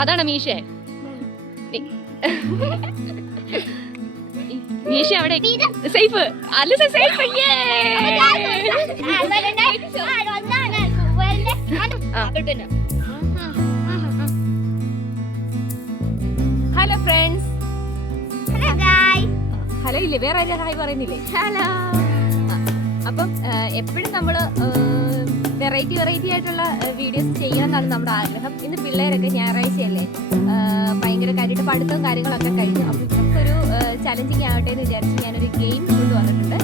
അതാണ് മീശ. മീശ അവിടെ സേഫ്. അല്ല സേഫ്. Hello friends. ഹലോ ഇല്ലേ? വേറെ ആരും ഹായ് പറയുന്നില്ലേ? ഹലോ. അപ്പം എപ്പോഴും നമ്മള് വെറൈറ്റി ആയിട്ടുള്ള വീഡിയോസ് ചെയ്യണം എന്നാണ് നമ്മുടെ ആഗ്രഹം. ഇന്ന് പിള്ളേരൊക്കെ ഞായറാഴ്ചയല്ലേ, ഭയങ്കര കാര്യമായിട്ട് പഠിത്തവും കാര്യങ്ങളൊക്കെ കഴിഞ്ഞു. അപ്പം ഇതൊരു ചലഞ്ചിങ് ആവട്ടെ എന്ന് വിചാരിച്ച് ഞാനൊരു ഗെയിം കൊണ്ടുവന്നിട്ടുണ്ട്.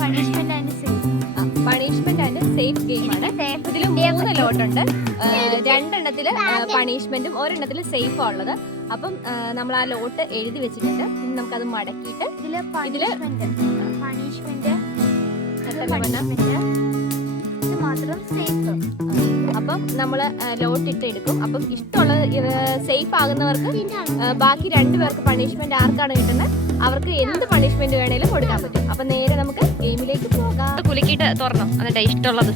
പണിഷ്മെന്റ് ആൻഡ് സേഫ് ഗെയിമാണ്. ഇതിൽ 3 ലോട്ടുണ്ട്. 2 എണ്ണത്തില് പണിഷ്മെന്റും 1 എണ്ണത്തില് സേഫും ഉള്ളത്. അപ്പം നമ്മൾ ആ ലോട്ട് എഴുതി വെച്ചിട്ടുണ്ട്. നമുക്കത് മടക്കിയിട്ട് ഇതില് അപ്പം നമ്മള് ലോട്ട് ഇട്ട് എടുക്കും. അപ്പം ഇഷ്ടമുള്ളത് സേഫ് ആകുന്നവർക്ക് ബാക്കി 2 പേർക്ക് പണിഷ്മെന്റ് ആർക്കാണ് കിട്ടുന്നത് അവർക്ക് എന്ത് പണിഷ്മെന്റ് വേണേലും കൊടുക്കാൻ പറ്റും. അപ്പൊ നേരെ നമുക്ക് ഗെയിമിലേക്ക് പോകാം. കുലുക്കിയിട്ട് തുറന്നോ, എന്നിട്ട് ഇഷ്ടമുള്ളത്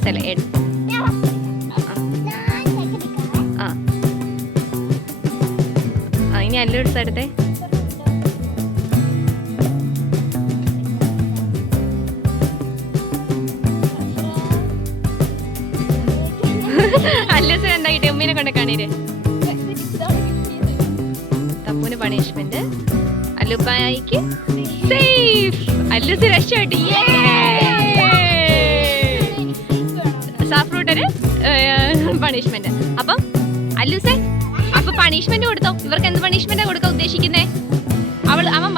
ഇനി അല്ലൊരു സ്ഥലത്തെ അല്ലൂസ് എന്താ കിട്ടിയ? ഉമ്മീനെ കൊണ്ട് കാണീര്. തപ്പൂന് പണിഷ്മെന്റ്, അല്ലുപ്പായിക്ക് സേഫ്. അല്ലൂസ് രക്ഷപ്പെട്ടു. സാഫ്രൂട്ടന് പണിഷ്മെന്റ്. അപ്പം അല്ലൂസേ, അപ്പൊ പണിഷ്മെന്റ് കൊടുത്തോ? ഇവർക്ക് എന്ത് പണിഷ്മെന്റാ കൊടുക്കാൻ ഉദ്ദേശിക്കുന്നേ? അവൻ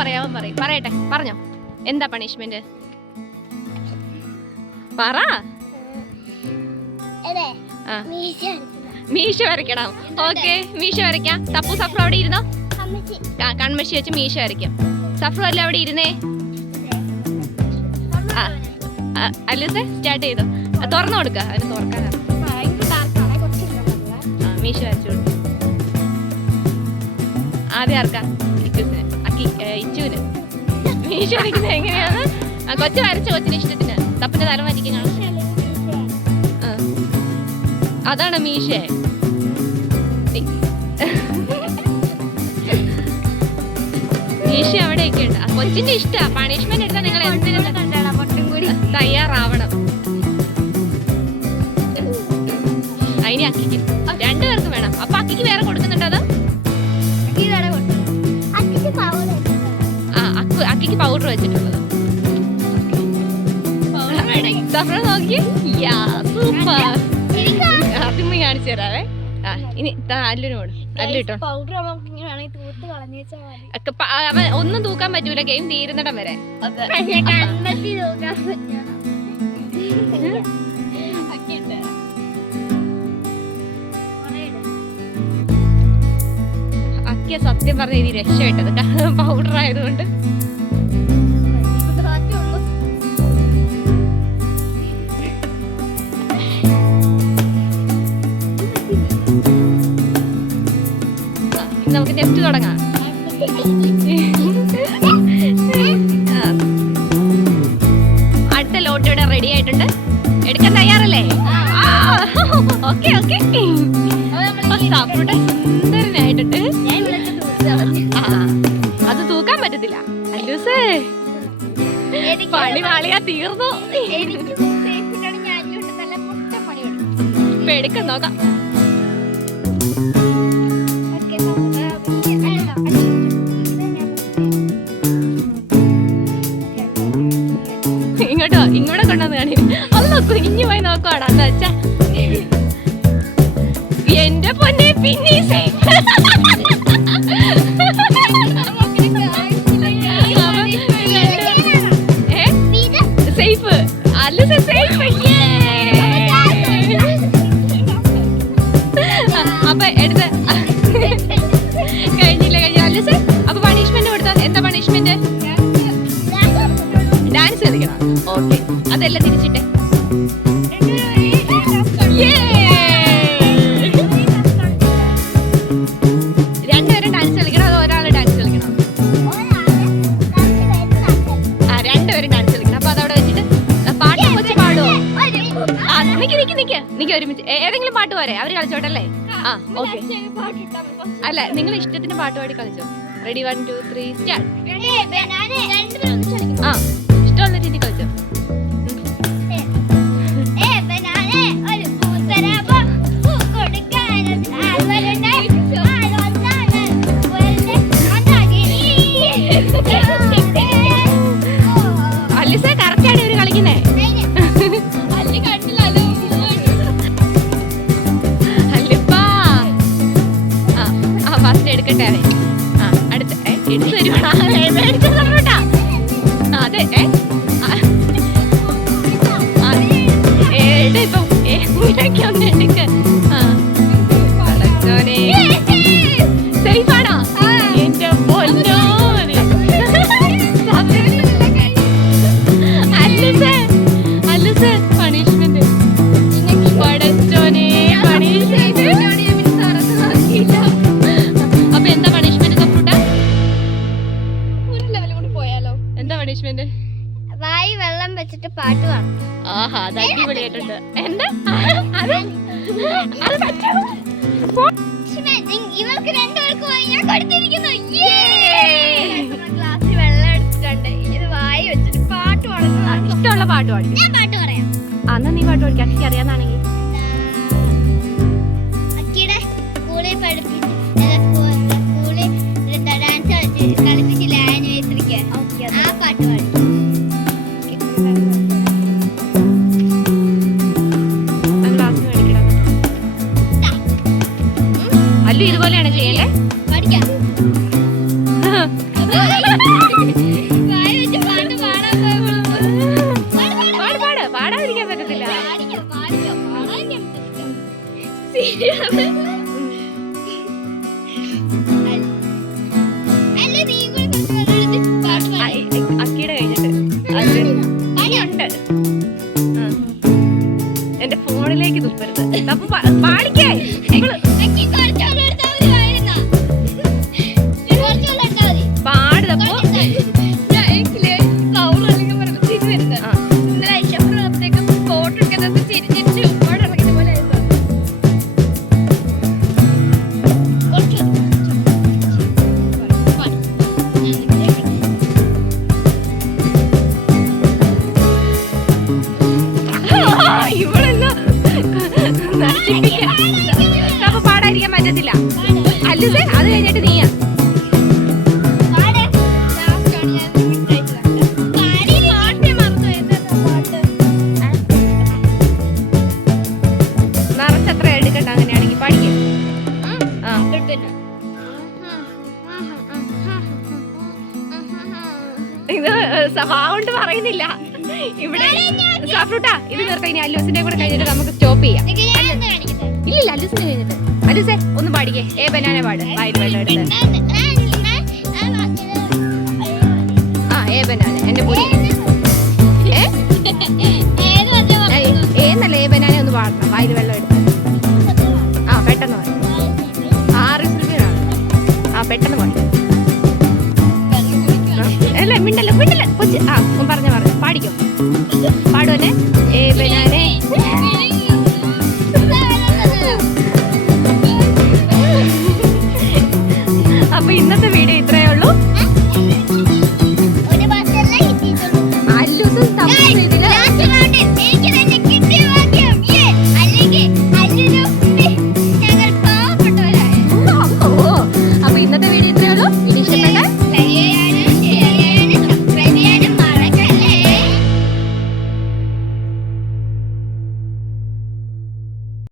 പറയട്ടെ. പറഞ്ഞോ, എന്താ പണിഷ്മെന്റ്? പറ. മീശ വരയ്ക്കണം. ഓക്കെ, മീശ വരയ്ക്കാം. തപ്പു സഫ്രു അവിടെ ഇരുന്നോ. കൺമഷി വെച്ച് മീശ വരയ്ക്കാം. സഫ്രു അല്ല അവിടെ ഇരുന്നേ. അല്ലൂസേ സ്റ്റാർട്ട് ചെയ്തോ. തുറന്നു കൊടുക്ക. അതിന് തുറക്കാനാ. മീശ വരച്ചു കൊടുക്കും. ആദ്യം ആർക്കാ? ഇച്ചുവിന്. മീശ വരയ്ക്കുന്നത് എങ്ങനെയാണ്? കൊച്ചു വരച്ച കൊച്ചിന് ഇഷ്ടത്തിന്. തപ്പിന്റെ തല വരയ്ക്കാൻ കാണാം. അതാണ് മീശ. മീശ അവിടെയൊക്കെ ഉണ്ട്. കൊച്ചിന്റെ ഇഷ്ട. പണിഷ്മെന്റ് എടുത്താൽ നിങ്ങൾ എന്തിനും തയ്യാറാവണം. അതിന് അക്കിക്ക് 2 പേർക്ക് വേണം. അപ്പൊ അക്കിക്ക് വേറെ കൊടുക്കുന്നുണ്ടോ? അത് അക്കിക്ക് പൗഡർ വെച്ചിട്ടുള്ളത്. നോക്കി. സൂപ്പർ. ആദ്യമേ കാണിച്ചു തരാവേ. ഇനി അല്ലുനോട് അല്ലിട്ടോ. അവൻ ഒന്നും തൂക്കാൻ പറ്റൂല ഗെയിം തീരുന്നിടം വരെ. അക്കിയ സത്യം പറഞ്ഞ ഇനി രക്ഷപ്പെട്ടത് പൗഡർ ആയതുകൊണ്ട്. നമുക്ക് നെക്സ്റ്റ് തുടങ്ങാം. അടുത്ത ലോട്ട് ഇവിടെ റെഡി ആയിട്ടുണ്ട്. എടുക്കാൻ തയ്യാറല്ലേ? ഓക്കെ. സുന്ദരനായിട്ടുണ്ട്. അത് തൂക്കാൻ പറ്റത്തില്ല. അല്ലൂസേ പണി വാളിയാ തീർന്നു. ഇപ്പൊ എടുക്കാൻ നോക്കാം. ഇങ്ങോട്ട് കൊണ്ടുവന്ന് കാണി. അല്ല കുഞ്ഞു പോയി നോക്കുവാടാ. എന്താ വെച്ചാ എന്റെ പൊന്നെ പിന്നെ സേഫ്. അല്ല സേഫ്. അപ്പൊ എടുത്ത് കഴിഞ്ഞില്ല. അല്ല സേ, അപ്പൊ പണിഷ്മെന്റ് കൊടുത്താ എന്താ പണിഷ്മെന്റ്? ഡാൻസ് കളിക്കണം. ഓക്കെ, അതെല്ലാം തിരിച്ചിട്ടെ. രണ്ടുപേരും ഡാൻസ് കളിക്കണം. അതോ ഒരാൾ ഡാൻസ് കളിക്കണം? 2 പേരും ഡാൻസ് കളിക്കണം. അപ്പൊ അതവിടെ വെച്ചിട്ട് പാട്ട് വെച്ച് പാടുവോ? നിക്ക് ഒരുമിച്ച് ഏതെങ്കിലും പാട്ട് പോരെ? അവര് കളിച്ചോട്ടല്ലേ. ആ ഓക്കെ. അല്ല നിങ്ങൾ ഇഷ്ടത്തിന് പാട്ട് പാടി കളിച്ചോ. Ready 1 2 3 start. ആ ഇഷ്ടമുള്ള രീതി കളിച്ചോ. അലിസ കറക്റ്റാണ് ഇവര് കളിക്കുന്നേ. അല്ലിപ്പാ ആ ഫസ്റ്റ് എടുക്കട്ടെ അവൻ. ആ അടുത്ത എടുത്തു തരുവാ. അതെ ഇപ്പം എങ്ങനെയൊക്കെ ഒന്ന് എടുക്ക. സേഫാണോ എന്റെ പൊന്നോ. അല്ലിസ പണിഷ്മെന്റ് പടച്ചോനെ പണിഷ്മെന്റ്. അപ്പൊ എന്താ പണിഷ്മെന്റ് സഫ്രൂട്ടാ? എന്താ പണിഷ്മെന്റ്? വായി വെള്ളം വെച്ചിട്ട് പാട്ട് പാടും. ആഹാ അത് അടിപൊളിയായിട്ടുണ്ട്. എന്താ ഇവർക്ക് രണ്ടുപേർക്കും ഞാൻ കൊടുത്തിരിക്കുന്നു. ഗ്ലാസ്സിൽ വെള്ളം എടുത്തിട്ടുണ്ട്. ഇത് വായി വെച്ചിട്ട് പാട്ട് പാടുന്നു. ഇഷ്ടമുള്ള പാട്ട് പാടി. ഞാൻ പാട്ട് പറയാം. അന്ന് നീ പാട്ട് പാടിക്കാം. അക്കിക്ക് അറിയാന്നാണെങ്കിൽ അക്കിയുടെ സ്കൂളിൽ പഠിപ്പിച്ച് സ്കൂളിൽ ഡാൻസ് കളിപ്പിച്ചില്ല ആനിവേഴ്സറിക്ക്. ആ പാട്ട് പാടി. അല്ലു ഇതുപോലെയാണ് ചെയ്യണ്ടേ? പഠിക്കാം. വായി വെച്ച് പാട്ട് പാടാൻ പാടാതിരിക്കാൻ പറ്റത്തില്ല. അക്കിയുടെ കഴിഞ്ഞിട്ട് ഉണ്ട്. എന്റെ ഫോണിലേക്ക് തുപ്പരുത്. അപ്പൊ പാടിക്കേ. പാടുതപ്പോ പാടാതിരിക്കാൻ പറ്റത്തില്ല. അല്ലെ അത് കഴിഞ്ഞിട്ട് നീയാ. നിറച്ചത്ര എടുക്കണ്ട. അങ്ങനെയാണെങ്കിൽ പാടിക്കും. ഇത് സൗണ്ട് പറയുന്നില്ല ഇവിടെ. സഫ്രൂട്ടാ ഇത് നിർത്തി. ഇനി അല്ലൂസിന്റെ കൂടെ കഴിഞ്ഞിട്ട് നമുക്ക് സ്റ്റോപ്പ് ചെയ്യാം. ഇല്ലില്ല അല്ലൂസിന്റെ കഴിഞ്ഞിട്ട്. അല്ലൂസേ ഒന്ന് പാടിക്കേ. ബനാന പാട്. വായിൽ വെള്ളം എടുത്ത്. ബനാന എന്റെ പൊടി. ഏന്നല്ല ബനാന ഒന്ന് പാടണം. വായിൽ വെള്ളം എടുത്ത്. പെട്ടെന്ന് പാടും. 6 രൂപയാണ്. പെട്ടെന്ന് പാടും. അല്ല മിണ്ടല്ലോ കൊച്ച്. പറഞ്ഞ പാടിക്കോ. പാടുവല്ലേ?